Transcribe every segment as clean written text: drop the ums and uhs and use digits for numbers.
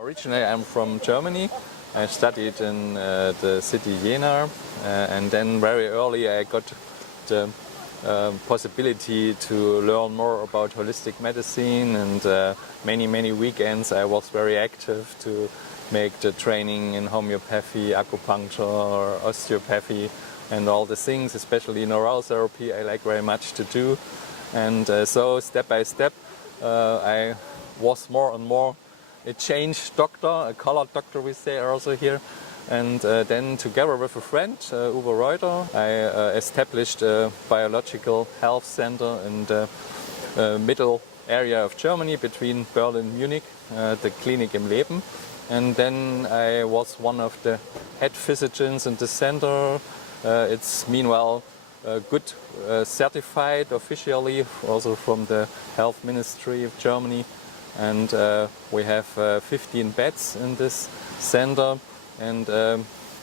Originally I'm from Germany. I studied in the city Jena and then very early I got the possibility to learn more about holistic medicine, and many weekends I was very active to make the training in homeopathy, acupuncture, osteopathy and all the things, especially neurotherapy I like very much to do. And so step by step I was more and more a changed doctor, a colored doctor we say also here. And then together with a friend, Uwe Reuter, I established a biological health center in the middle area of Germany between Berlin and Munich, the Klinik im Leben. And then I was one of the head physicians in the center. It's meanwhile good certified officially, also from the Health Ministry of Germany. And we have 15 beds in this center. And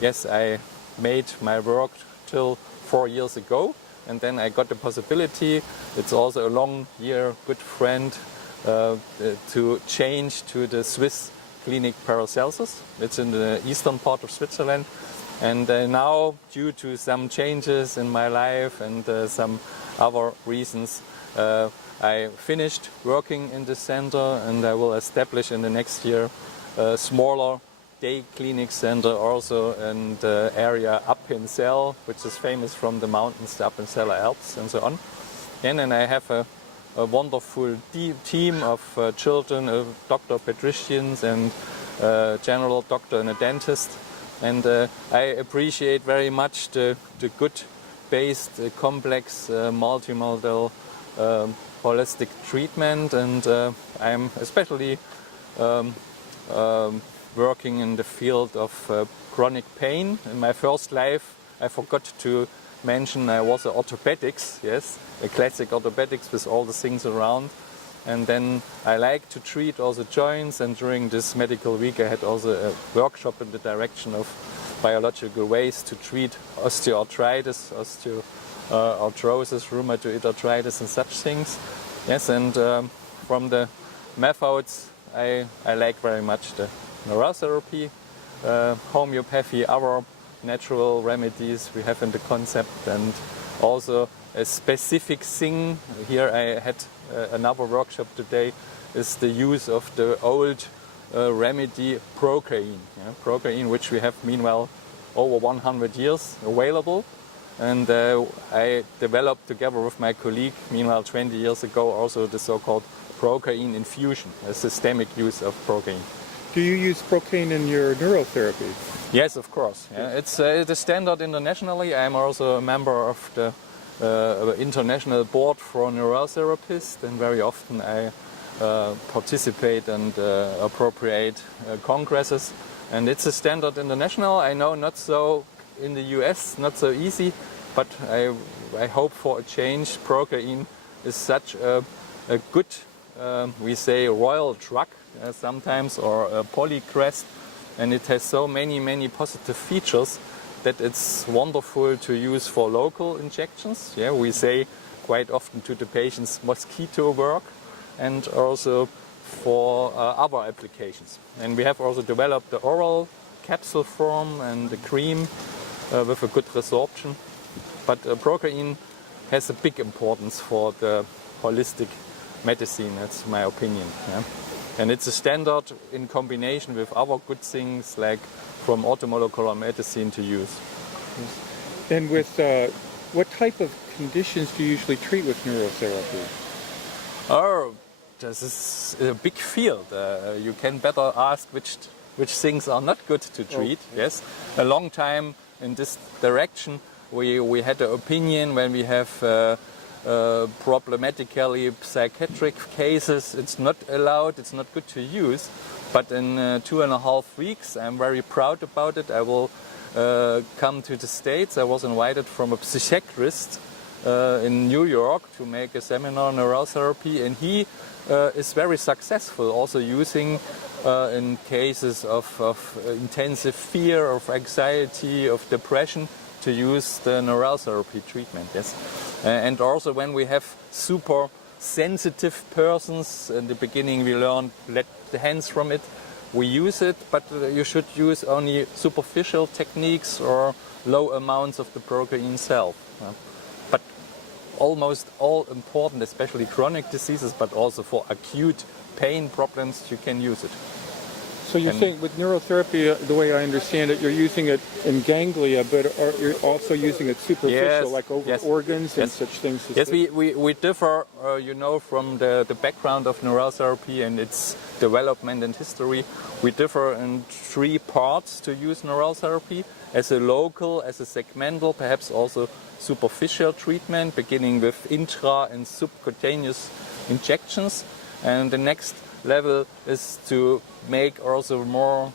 yes, I made my work till 4 years ago. And then I got the possibility, it's also a long year good friend, to change to the Swiss Clinic Paracelsus. It's in the eastern part of Switzerland. And now, due to some changes in my life and some other reasons, I finished working in the center, and I will establish in the next year a smaller day clinic center also in the area Appenzell, which is famous from the mountains, the Appenzeller Alps and so on. And then I have a wonderful team of children, doctor patricians and general doctor and a dentist. And I appreciate very much the good based, complex, multimodal holistic treatment, and I'm especially working in the field of chronic pain. In my first life, I forgot to mention I was a orthopedics, yes, a classic orthopedics with all the things around. And then I like to treat also joints, and during this medical week I had also a workshop in the direction of biological ways to treat osteoarthritis, arthrosis, rheumatoid arthritis and such things. Yes, and from the methods I like very much the neurotherapy, homeopathy, other natural remedies we have in the concept, and also a specific thing. Here I had another workshop today, is the use of the old remedy Procaine. Yeah? Procaine, which we have meanwhile over 100 years available. And I developed together with my colleague, meanwhile 20 years ago, also the so-called Procaine infusion, a systemic use of Procaine. Do you use Procaine in your neurotherapy? Yes, of course. Yeah. It's the standard internationally. I'm also a member of the international board for neurotherapists, and very often I participate and appropriate congresses. And it's a standard international. I know not so in the US, not so easy, but I hope for a change. Procaine is such a good, we say, royal drug sometimes, or a polycrest, and it has so many positive features that it's wonderful to use for local injections. Yeah, we say quite often to the patients mosquito work, and also for other applications. And we have also developed the oral capsule form and the cream with a good resorption. But Procaine has a big importance for the holistic medicine, that's my opinion. Yeah? And it's a standard in combination with other good things like from orthomolecular medicine to use. And with what type of conditions do you usually treat with neurotherapy? Oh, this is a big field. You can better ask which things are not good to treat. Oh. Yes, a long time in this direction we had an opinion when we have problematically psychiatric cases, it's not allowed, it's not good to use. But in 2.5 weeks, I'm very proud about it. I will come to the States. I was invited from a psychiatrist in New York to make a seminar on neurotherapy, and he is very successful also using in cases of intensive fear, of anxiety, of depression, to use the neurotherapy treatment. Yes, and also when we have super sensitive persons, in the beginning we learned let the hands from it, we use it, but you should use only superficial techniques or low amounts of the procaine itself. But almost all important, especially chronic diseases, but also for acute pain problems, you can use it. So you're saying with neurotherapy, the way I understand it, you're using it in ganglia, but you're also using it superficial, like over organs and such things? Yes, we differ, from the background of neurotherapy and its development and history. We differ in 3 parts to use neurotherapy: as a local, as a segmental, perhaps also superficial treatment, beginning with intra and subcutaneous injections. And the next level is to make also more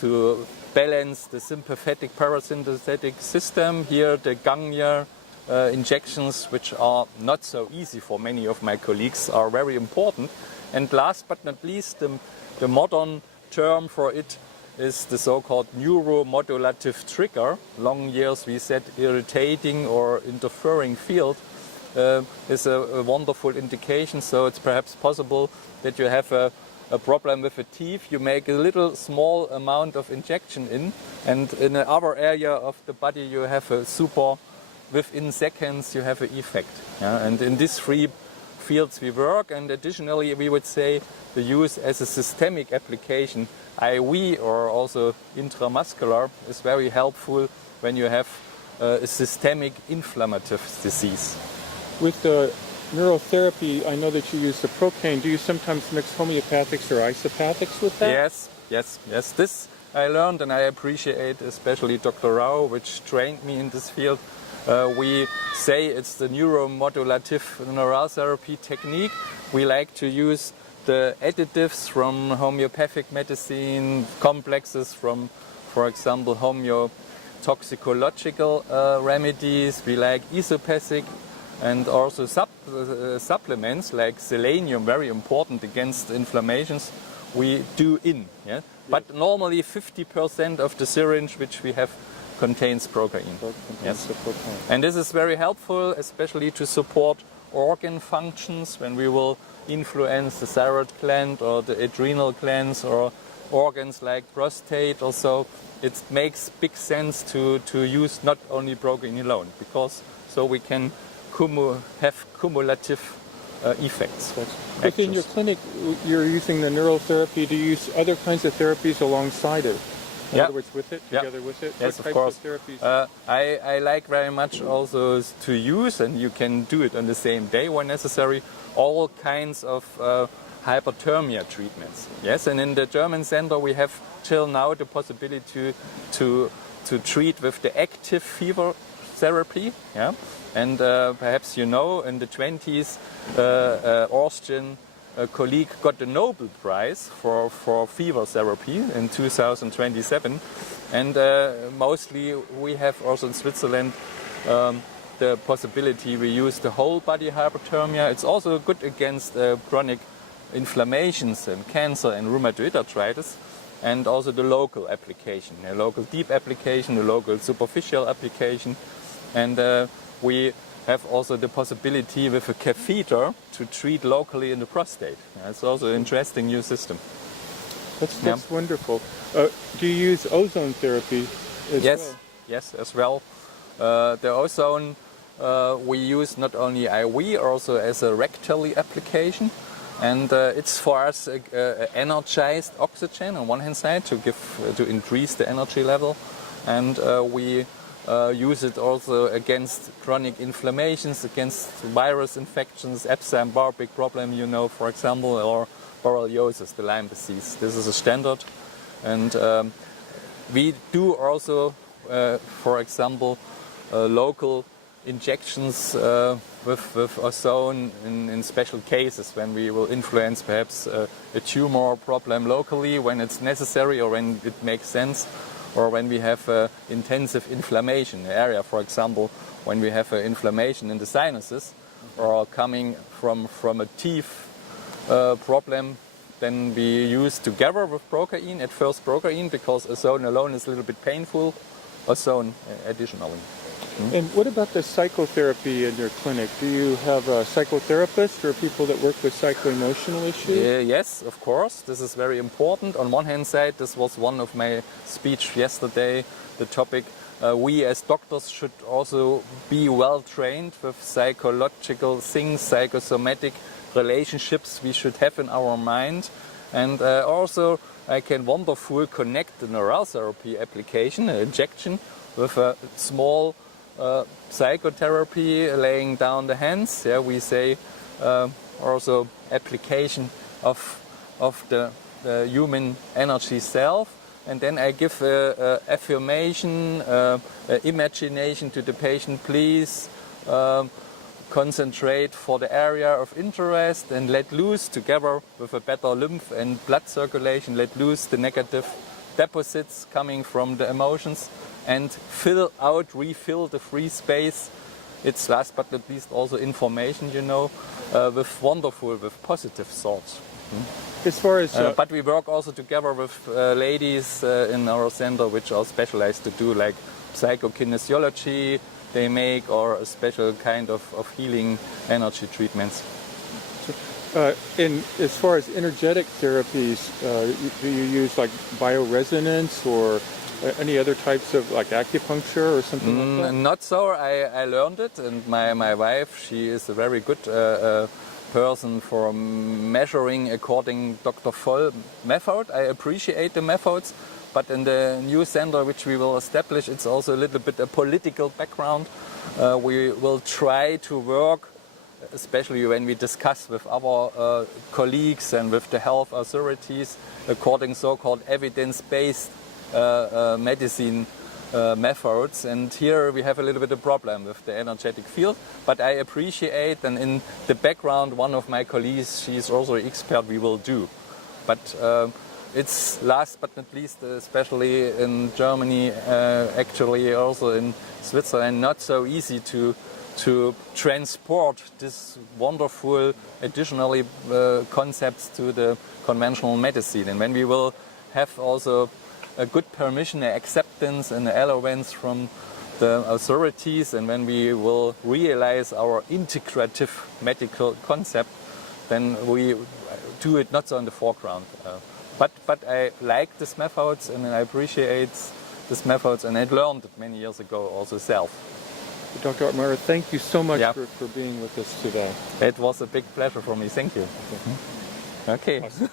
to balance the sympathetic parasympathetic system. Here the ganglia injections, which are not so easy for many of my colleagues, are very important. And last but not least, the modern term for it is the so-called neuromodulative trigger. Long years we said irritating or interfering field is a wonderful indication. So it's perhaps possible that you have a problem with the teeth. You make a little small amount of injection in, and in another area of the body you have a within seconds you have an effect. And in these 3 fields we work, and additionally we would say the use as a systemic application, IV or also intramuscular, is very helpful when you have a systemic inflammative disease. With the neurotherapy, I know that you use the Procaine. Do you sometimes mix homeopathics or isopathics with that? Yes. This I learned, and I appreciate especially Dr. Rao, which trained me in this field. We say it's the neuromodulative neurotherapy technique. We like to use the additives from homeopathic medicine, complexes from, for example, homeotoxicological remedies. We like isopathic and also supplements like selenium, very important against inflammations, we do in. But normally 50% of the syringe which we have contains Procaine. And this is very helpful, especially to support organ functions when we will influence the thyroid gland or the adrenal glands or organs like prostate. Also, it makes big sense to use not only Procaine alone, because so we can have cumulative effects. Within your clinic, you're using the neurotherapy. Do you use other kinds of therapies alongside it? In other words, with it, together with it? Yes, what of course. Types of therapies? I like very much also to use, and you can do it on the same day when necessary, all kinds of hyperthermia treatments. Yes, and in the German center we have till now the possibility to treat with the active fever therapy. And perhaps you know, in the 20s, Austrian colleague got the Nobel Prize for fever therapy in 2027. And mostly we have also in Switzerland the possibility we use the whole body hyperthermia. It's also good against chronic inflammations and cancer and rheumatoid arthritis, and also the local application, the local deep application, the local superficial application. And we have also the possibility with a catheter to treat locally in the prostate. It's also an interesting new system. That's wonderful. Do you use ozone therapy as well? Yes, as well. The ozone we use not only IV, also as a rectally application. And it's for us energized oxygen on one hand side to increase the energy level. And we use it also against chronic inflammations, against virus infections, Epstein-Barr, big problem, for example, or borreliosis, the Lyme disease. This is a standard. And we do also, for example, local injections with ozone in special cases when we will influence perhaps a tumor problem locally when it's necessary or when it makes sense, or when we have intensive inflammation in the area, for example, when we have inflammation in the sinuses or coming from a teeth problem, then we use together with Procaine, at first Procaine, because ozone alone is a little bit painful, ozone additionally. And what about the psychotherapy in your clinic? Do you have a psychotherapist or people that work with psycho-emotional issues? Yes, of course. This is very important. On one hand side, this was one of my speech yesterday, the topic. We as doctors should also be well trained with psychological things, psychosomatic relationships we should have in our mind. And also I can wonderfully connect the neurotherapy application, an injection, with a small psychotherapy, laying down the hands. Yeah, we say also application of the human energy self. And then I give affirmation, imagination to the patient, please concentrate for the area of interest and let loose, together with a better lymph and blood circulation, let loose the negative deposits coming from the emotions and refill the free space. It's last but not least also information, with positive thoughts. As far as, but we work also together with ladies in our center which are specialized to do like psychokinesiology they make, or a special kind of healing energy treatments. As far as energetic therapies, do you use like bioresonance or any other types of like acupuncture or something like that? Not so. I learned it, and my wife, she is a very good person for measuring according Dr. Voll method. I appreciate the methods, but in the new center which we will establish, it's also a little bit a political background. We will try to work, especially when we discuss with our colleagues and with the health authorities, according so-called evidence-based medicine methods, and here we have a little bit of problem with the energetic field, but I appreciate, and in the background one of my colleagues, she's also an expert, we will do. But it's last but not least, especially in Germany, actually also in Switzerland, not so easy to transport this wonderful additionally concepts to the conventional medicine. And when we will have also a good permission, acceptance and allowance from the authorities, and when we will realize our integrative medical concept, then we do it not so in the foreground. But I like these methods and I appreciate these methods, and I learned it many years ago also self. Dr. Oettmeier, thank you so much for being with us today. It was a big pleasure for me. Thank you. Okay. Awesome.